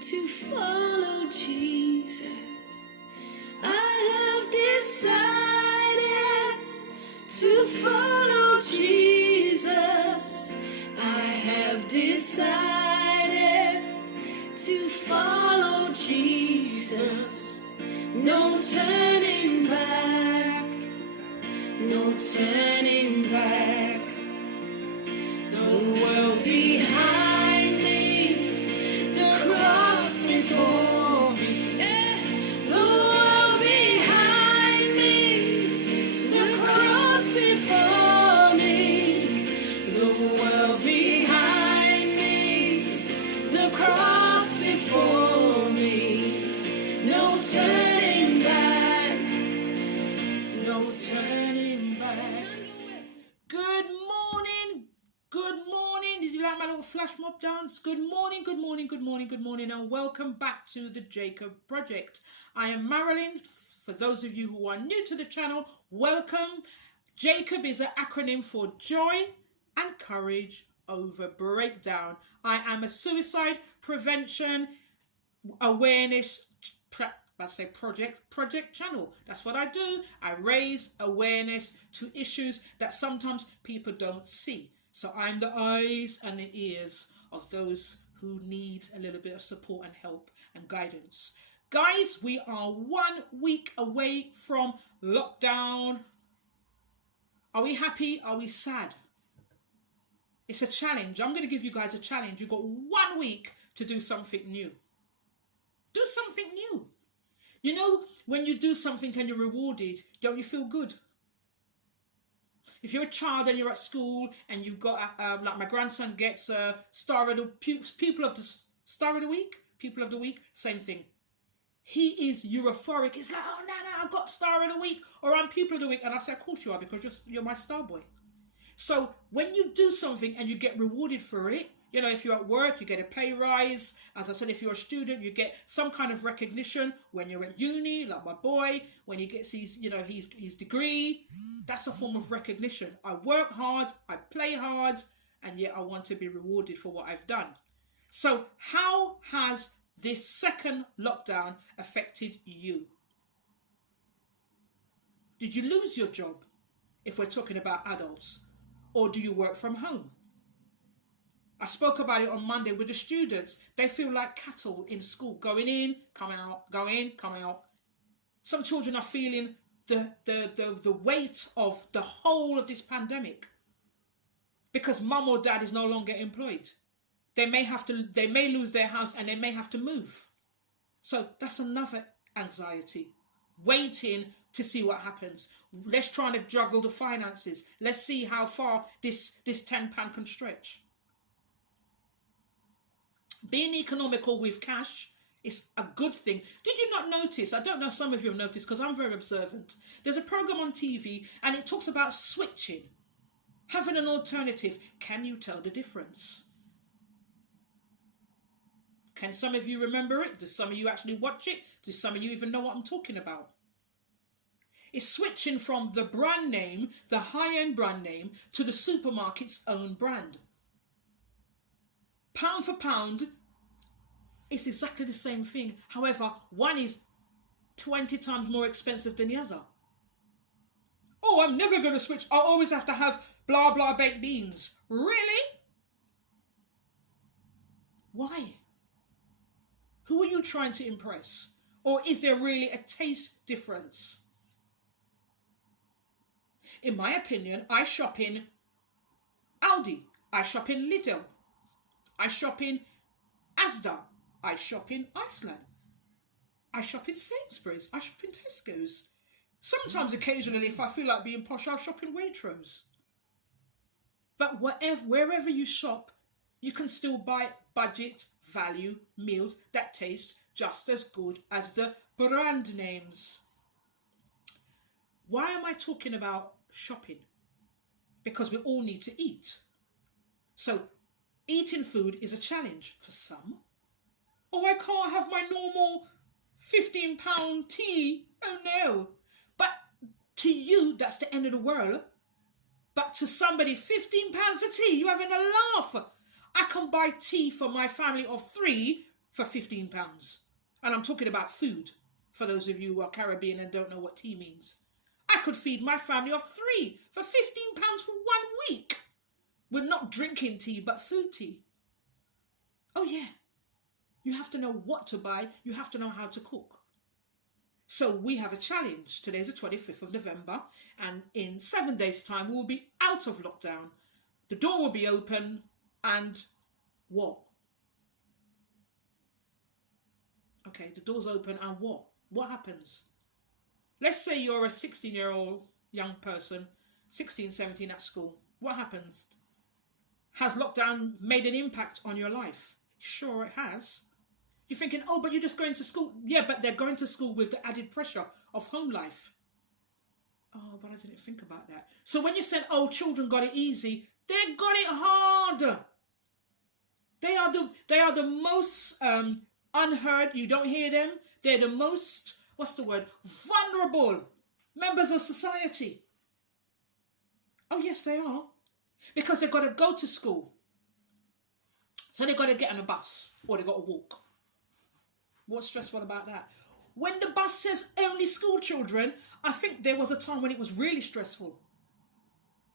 to follow Jesus. I have decided to follow Jesus. I have decided to follow Jesus. No turning back, no turning back. The world behind me, the cross before me. Yes, the world behind me, the cross before me. The world behind me, the cross before me. No turning back, no turning back. Good morning. Good morning. Did you like my little flash mob dance? Good morning, good morning, good morning, good morning, and welcome back to the Jacob Project. I am Marilyn. For those of you who are new to the channel, welcome. Jacob is an acronym for Joy and Courage Over Breakdown. I am a suicide prevention awareness project channel. That's what I do. I raise awareness to issues that sometimes people don't see. So I'm the eyes and the ears of those who need a little bit of support and help and guidance. Guys, we are 1 week away from lockdown. Are we happy? Are we sad? It's a challenge. I'm going to give you guys a challenge. You've got 1 week to do something new. Do something new. You know, when you do something and you're rewarded, don't you feel good? If you're a child and you're at school and you've got, like my grandson gets a star of the pupil of the star of the week, pupil of the week, same thing. He is euphoric. He's like, oh, no, I got star of the week, or I'm pupil of the week. And I say, of course you are, because you're my star boy. So when you do something and you get rewarded for it, you know, if you're at work, you get a pay rise. As I said, if you're a student, you get some kind of recognition. When you're at uni, like my boy, when he gets his, you know, his degree, that's a form of recognition. I work hard, I play hard, and yet I want to be rewarded for what I've done. So how has this second lockdown affected you? Did you lose your job, if we're talking about adults? Or do you work from home? I spoke about it on Monday with the students. They feel like cattle in school, going in, coming out, going in, coming out. Some children are feeling the weight of the whole of this pandemic because mum or dad is no longer employed. They may lose their house and they may have to move. So that's another anxiety, waiting to see what happens. Let's try to juggle the finances. Let's see how far this £10 can stretch. Being economical with cash is a good thing. Did you not notice? I don't know if some of you have noticed because I'm very observant. There's a program on TV and it talks about switching, having an alternative. Can you tell the difference? Can some of you remember it? Do some of you actually watch it? Do some of you even know what I'm talking about? It's switching from the brand name, the high-end brand name, to the supermarket's own brand. Pound for pound, it's exactly the same thing. However, one is 20 times more expensive than the other. Oh, I'm never going to switch. I always have to have blah, blah baked beans. Really? Why? Who are you trying to impress? Or is there really a taste difference? In my opinion, I shop in Aldi. I shop in Lidl. I shop in Asda. I shop in Iceland. I shop in Sainsbury's. I shop in Tesco's. Sometimes, occasionally, if I feel like being posh, I'll shop in Waitrose. But wherever you shop, you can still buy budget value meals that taste just as good as the brand names. Why am I talking about shopping? Because we all need to eat. So eating food is a challenge for some. Oh, I can't have my normal £15 tea. Oh no. But to you, that's the end of the world. But to somebody, £15 for tea, you're having a laugh. I can buy tea for my family of 3 for £15. And I'm talking about food, for those of you who are Caribbean and don't know what tea means. I could feed my family of 3 for £15 for 1 week. We're not drinking tea, but food tea. Oh yeah. You have to know what to buy. You have to know how to cook. So we have a challenge. Today's the 25th of November. And in 7 days' time, we will be out of lockdown. The door will be open. And what? Okay, the door's open and what? What happens? Let's say you're a 16-year-old young person, 16, 17 at school. What happens? Has lockdown made an impact on your life? Sure it has. You're thinking, oh, but you're just going to school. Yeah, but they're going to school with the added pressure of home life. Oh, but I didn't think about that. So when you said, oh, children got it easy, they got it hard. They are the most unheard. You don't hear them. They're the most, what's the word, vulnerable members of society. Oh, yes, they are. Because they've got to go to school. So they've got to get on a bus or they've got to walk. What's stressful about that? When the bus says only school children, I think there was a time when it was really stressful.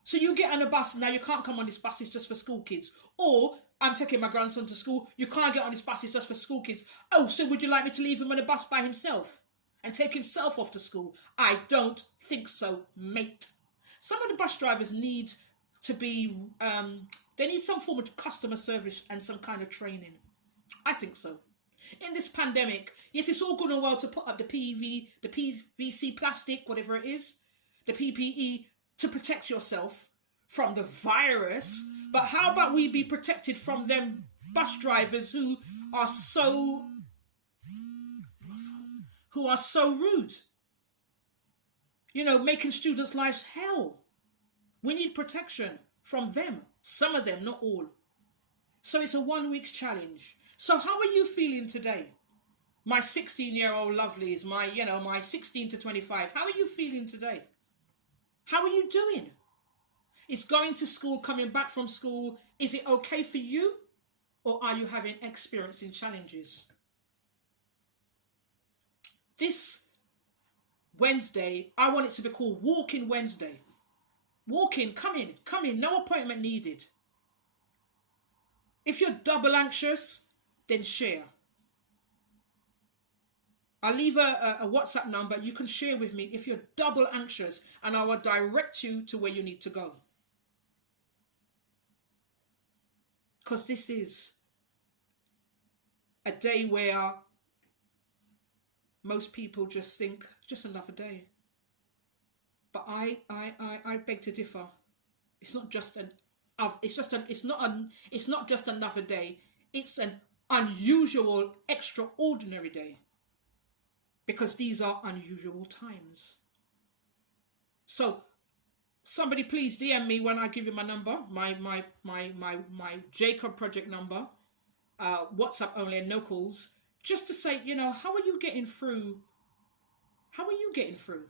So you get on a bus, now you can't come on this bus, it's just for school kids. Or, I'm taking my grandson to school, you can't get on this bus, it's just for school kids. Oh, so would you like me to leave him on a bus by himself? And take himself off to school? I don't think so, mate. Some of the bus drivers need to be, they need some form of customer service and some kind of training. I think so. In this pandemic, yes, it's all good and well to put up the PVC plastic, whatever it is, the PPE, to protect yourself from the virus. But how about we be protected from them bus drivers who are so rude? You know, making students' lives hell. We need protection from them. Some of them, not all. So it's a 1 week challenge. So how are you feeling today? My 16-year-old lovelies, my 16 to 25. How are you feeling today? How are you doing? Is going to school, coming back from school, is it okay for you? Or are you experiencing challenges? This Wednesday, I want it to be called Walk-in Wednesday. Walk in, come in, no appointment needed. If you're double anxious, then share. I'll leave a WhatsApp number. You can share with me if you're double anxious and I will direct you to where you need to go. Because this is a day where most people just think, just another day. But I beg to differ. It's not just it's not just another day. It's an unusual, extraordinary day. Because these are unusual times. So, somebody please DM me when I give you my number, my Jacob Project number, WhatsApp only and no calls, just to say, how are you getting through? How are you getting through?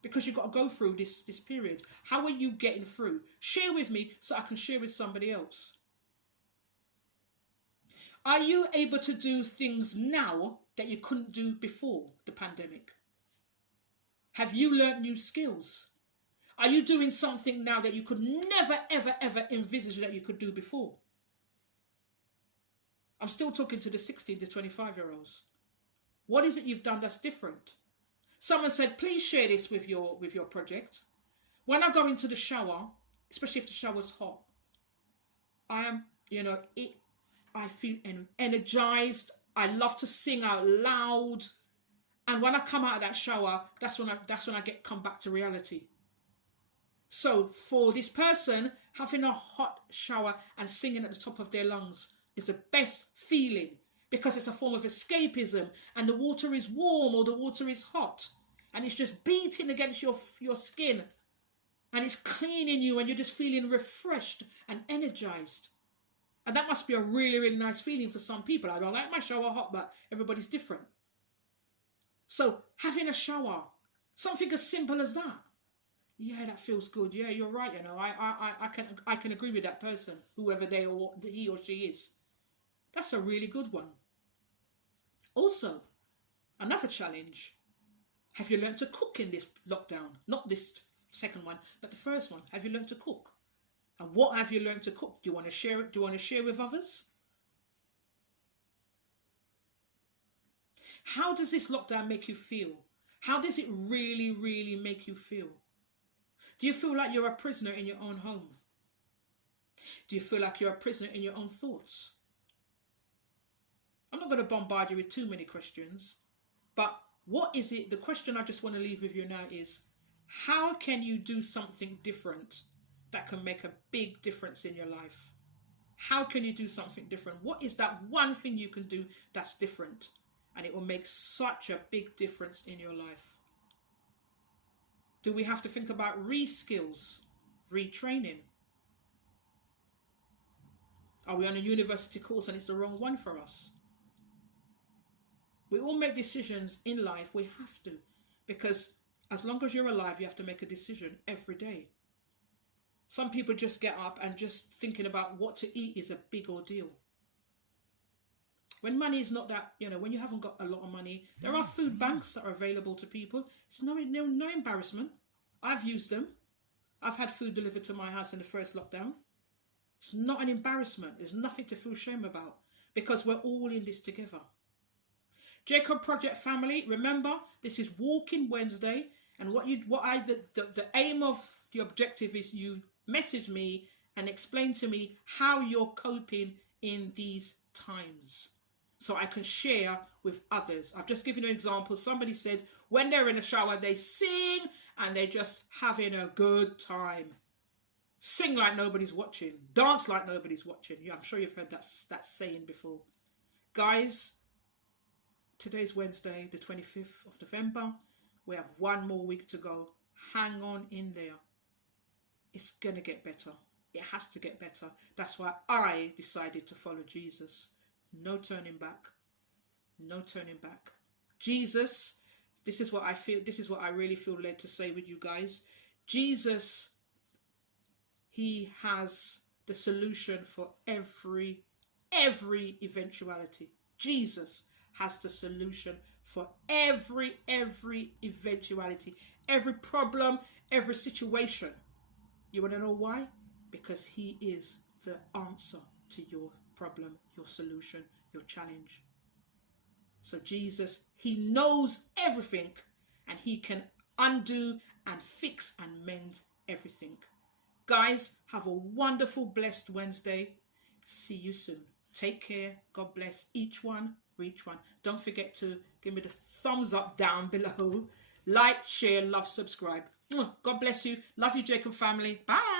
Because you've got to go through this period. How are you getting through? Share with me so I can share with somebody else. Are you able to do things now that you couldn't do before the pandemic? Have you learned new skills? Are you doing something now that you could never, ever, ever envisage that you could do before? I'm still talking to the 16 to 25-year-olds. What is it you've done that's different? Someone said, please share this with your project. When I go into the shower, especially if the shower's hot, I feel energized. I love to sing out loud. And when I come out of that shower, that's when I come back to reality. So for this person, having a hot shower and singing at the top of their lungs is the best feeling, because it's a form of escapism, and the water is warm or the water is hot and it's just beating against your skin and it's cleaning you and you're just feeling refreshed and energized. And that must be a really, really nice feeling for some people. I don't like my shower hot, but everybody's different. So having a shower, something as simple as that. Yeah, that feels good. Yeah, you're right. I can agree with that person, whoever he or she is. That's a really good one. Also, another challenge. Have you learned to cook in this lockdown? Not this second one, but the first one. Have you learned to cook? And what have you learned to cook? Do you want to share it? Do you want to share with others? How does this lockdown make you feel? How does it really, really make you feel? Do you feel like you're a prisoner in your own home? Do you feel like you're a prisoner in your own thoughts? I'm not going to bombard you with too many questions, but what is it? The question I just want to leave with you now is, how can you do something different that can make a big difference in your life? How can you do something different? What is that one thing you can do that's different? And it will make such a big difference in your life. Do we have to think about re-skills, retraining? Are we on a university course and it's the wrong one for us? We all make decisions in life. We have to. Because as long as you're alive, you have to make a decision every day. Some people just get up and just thinking about what to eat is a big ordeal. When money is not that, when you haven't got a lot of money, there are food banks that are available to people. It's no embarrassment. I've used them. I've had food delivered to my house in the first lockdown. It's not an embarrassment. There's nothing to feel shame about because we're all in this together. Jacob Project family, remember, this is Walking Wednesday, and the aim of the objective is you message me and explain to me how you're coping in these times, so I can share with others. I've just given you an example. Somebody said when they're in a shower, they sing and they're just having a good time. Sing like nobody's watching. Dance like nobody's watching. Yeah, I'm sure you've heard that saying before. Guys, today's Wednesday, the 25th of November. We have one more week to go. Hang on in there. It's going to get better. It has to get better. That's why I decided to follow Jesus. No turning back. No turning back. Jesus, this is what I feel. This is what I really feel led to say with you guys. Jesus, he has the solution for every eventuality. Jesus has the solution for every eventuality, every problem, every situation. You want to know why? Because he is the answer to your problem, your solution, your challenge. So Jesus, he knows everything and he can undo and fix and mend everything. Guys, have a wonderful, blessed Wednesday. See you soon. Take care. God bless each one, reach one. Don't forget to give me the thumbs up down below. Like, share, love, subscribe. God bless you. Love you, Jacob family. Bye.